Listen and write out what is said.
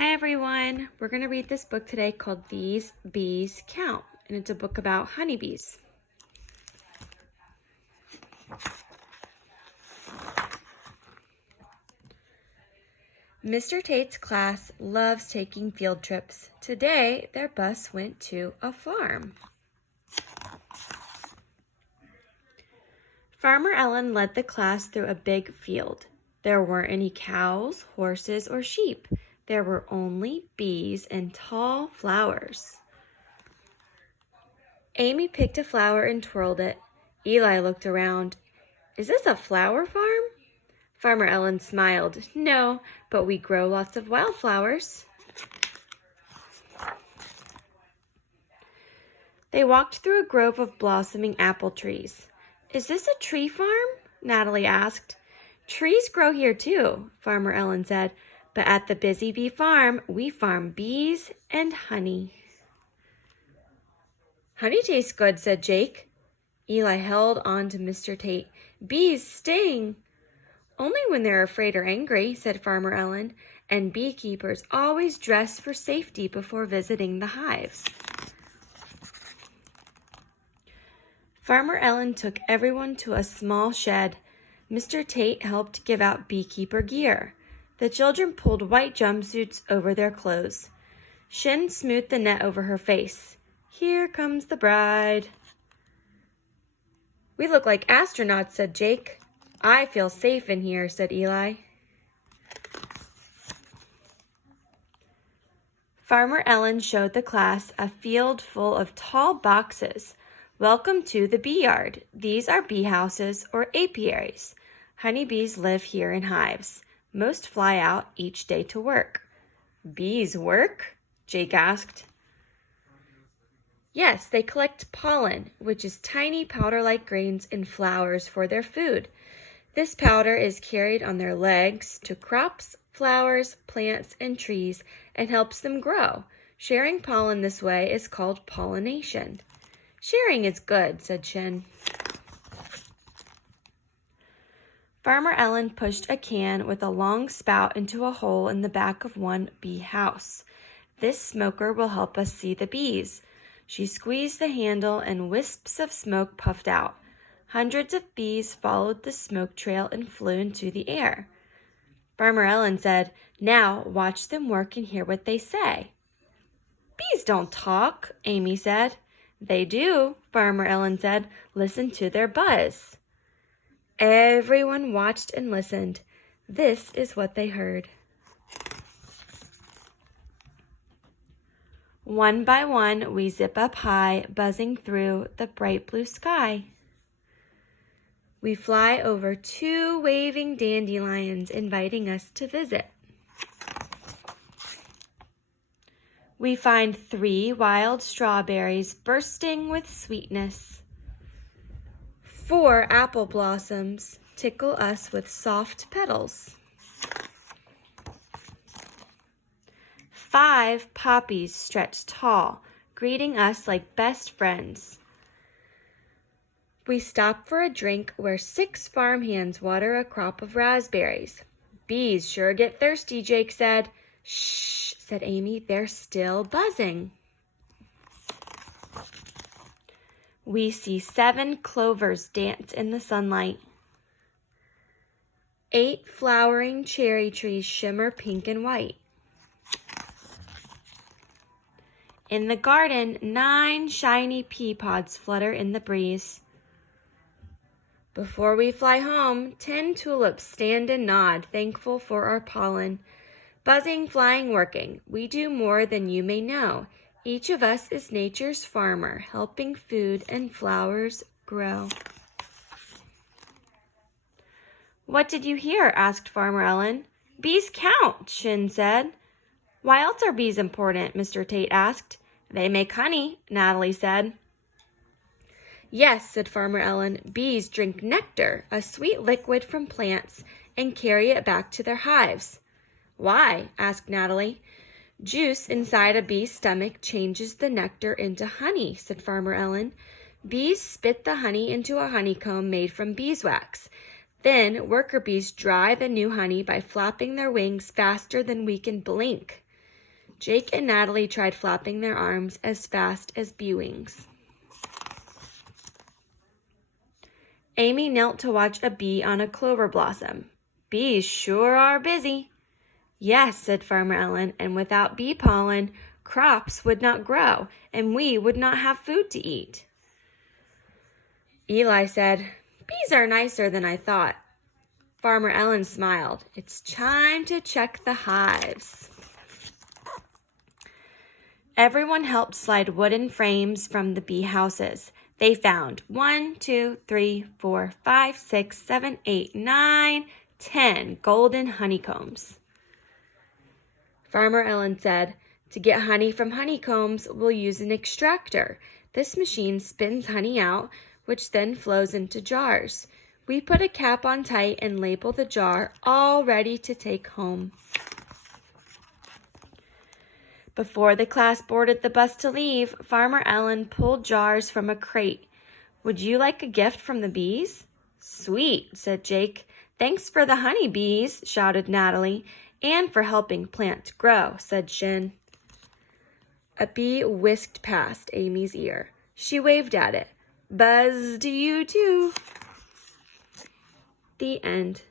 Hi everyone, we're going to read this book today called These Bees Count, and it's a book about honeybees. Mr. Tate's class loves taking field trips. Today, their bus went to a farm. Farmer Ellen led the class through a big field. There weren't any cows, horses, or sheep. There were only bees and tall flowers. Amy picked a flower and twirled it. Eli looked around. "Is this a flower farm?" Farmer Ellen smiled. "No, but we grow lots of wildflowers." They walked through a grove of blossoming apple trees. "Is this a tree farm?" Natalie asked. "Trees grow here too," Farmer Ellen said, "but at the Busy Bee Farm, we farm bees and honey." "Honey tastes good," said Jake. Eli held on to Mr. Tate. "Bees sting." "Only when they're afraid or angry," said Farmer Ellen, "and beekeepers always dress for safety before visiting the hives." Farmer Ellen took everyone to a small shed. Mr. Tate helped give out beekeeper gear. The children pulled white jumpsuits over their clothes. Shin smoothed the net over her face. "Here comes the bride." "We look like astronauts," said Jake. "I feel safe in here," said Eli. Farmer Ellen showed the class a field full of tall boxes. "Welcome to the bee yard. These are bee houses or apiaries. Honeybees live here in hives. Most fly out each day to work." "Bees work?" Jake asked. "Yes, they collect pollen, which is tiny powder-like grains in flowers for their food. This powder is carried on their legs to crops, flowers, plants, and trees and helps them grow. Sharing pollen this way is called pollination." "Sharing is good," said Shin. Farmer Ellen pushed a can with a long spout into a hole in the back of one bee house. "This smoker will help us see the bees." She squeezed the handle and wisps of smoke puffed out. Hundreds of bees followed the smoke trail and flew into the air. Farmer Ellen said, "Now watch them work and hear what they say." "Bees don't talk," Amy said. "They do," Farmer Ellen said. "Listen to their buzz." Everyone watched and listened. This is what they heard. "One by one, we zip up high, buzzing through the bright blue sky. We fly over 2 waving dandelions, inviting us to visit. We find 3 wild strawberries bursting with sweetness. 4 apple blossoms tickle us with soft petals. 5 poppies stretch tall, greeting us like best friends. We stop for a drink where 6 farmhands water a crop of raspberries. Bees sure get thirsty," Jake said. "Shh," said Amy, "they're still buzzing." We see 7 clovers dance in the sunlight. 8 flowering cherry trees shimmer pink and white. In the garden, 9 shiny pea pods flutter in the breeze. Before we fly home, 10 tulips stand and nod, thankful for our pollen. Buzzing, flying, working, we do more than you may know. Each of us is nature's farmer, helping food and flowers grow. "What did you hear?" asked Farmer Ellen. "Bees count," Shin said. "Why else are bees important?" Mr. Tate asked. "They make honey," Natalie said. "Yes," said Farmer Ellen, "bees drink nectar, a sweet liquid from plants, and carry it back to their hives." "Why?" asked Natalie. "Juice inside a bee's stomach changes the nectar into honey," said Farmer Ellen. "Bees spit the honey into a honeycomb made from beeswax. Then worker bees dry the new honey by flapping their wings faster than we can blink. Jake and Natalie tried flapping their arms as fast as bee wings. Amy knelt to watch a bee on a clover blossom. Bees sure are busy. Yes, said Farmer Ellen, and without bee pollen, crops would not grow, and we would not have food to eat. Eli said, bees are nicer than I thought. Farmer Ellen smiled. It's time to check the hives. Everyone helped slide wooden frames from the bee houses. They found 1, 2, 3, 4, 5, 6, 7, 8, 9, 10 golden honeycombs. Farmer Ellen said, to get honey from honeycombs, we'll use an extractor. This machine spins honey out, which then flows into jars. We put a cap on tight and label the jar, all ready to take home. Before the class boarded the bus to leave, Farmer Ellen pulled jars from a crate. Would you like a gift from the bees? Sweet, said Jake. Thanks for the honey, bees, shouted Natalie. And for helping plants grow, said Shin. A bee whisked past Amy's ear. She waved at it. Buzz to you too. The end.